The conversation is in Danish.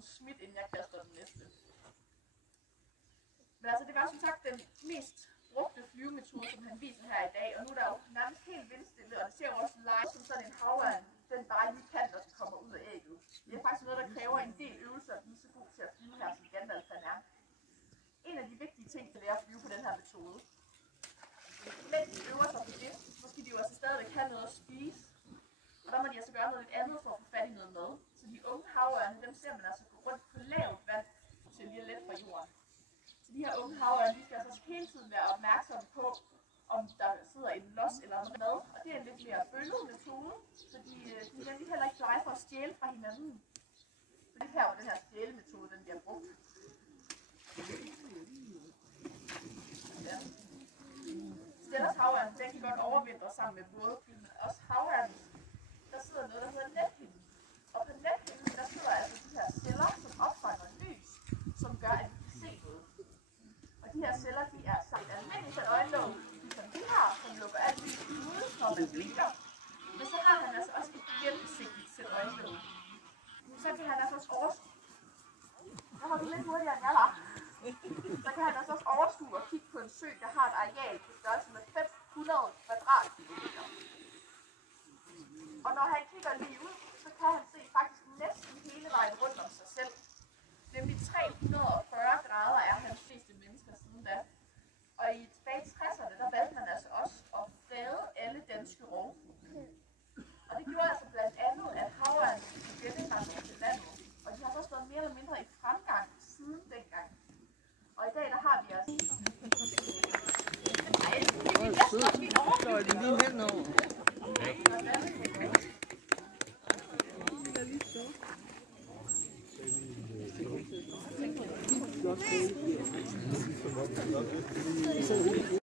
den smidt, inden jeg kaster den næste. Men altså, det var som sagt den mest brugte flyvemetode, som han viser her i dag, og nu er der jo nærmest helt vindstille, og det ser jo også live som sådan en havørn, den bare lige kan, når den kommer ud af ægget. Det er faktisk noget, der kræver en del øvelser at blive så god til at flyve her, som Gandalf han er. En af de vigtige ting, det er at flyve på den her metode. Mens de øver sig på det, så skal de jo altså stadigvæk have noget at spise. Og der må de altså gøre noget lidt andet for at få fat i noget mad. Så de unge havørne, dem ser man altså gå rundt på lavt vand til lige let fra jorden. Så de her unge havørne, de skal altså hele tiden være opmærksomme på, om der sidder en los eller en mad. Og det er en lidt mere bølget metode, så de er nemlig heller ikke blege for at stjæle fra hinanden. Så det her, hvor den her stjælemetode, den bliver brugt. Ja. Stellers havørn, den kan godt overvintre sammen med bådefly, men også havørn, der sidder noget, der hedder nethinden. Og på nethinden, der sidder altså de her celler, som opfanger lys, som gør, at vi kan se noget. Og de her celler, de er sagt almindeligt et øjenlåg, som de har, som lukker alt lys ude, når man blinker. Men så har han altså også et gennemsigtigt sæt øjenlåg. Så kan han altså også overskue. Der var du lidt hurtigere end jeg var. Så kan han altså også overskue og kigge på en sø, der har et areal på størrelse med 500 kvadratkilometer. Og når han kigger lige ud, så kan han se faktisk næsten hele vejen rundt om sig selv. Nemlig 340 grader er han fleste mennesker siden da. Og i tilbage i 60'erne, der valgte man altså også at frede alle danske rovfugle. Og det gjorde altså blandt andet, at havørnen kunne genindvandre til landet. Og de har så stået mere eller mindre i fremgang siden dengang. Og i dag, der har vi altså... Ej, det er næsten også min overblik.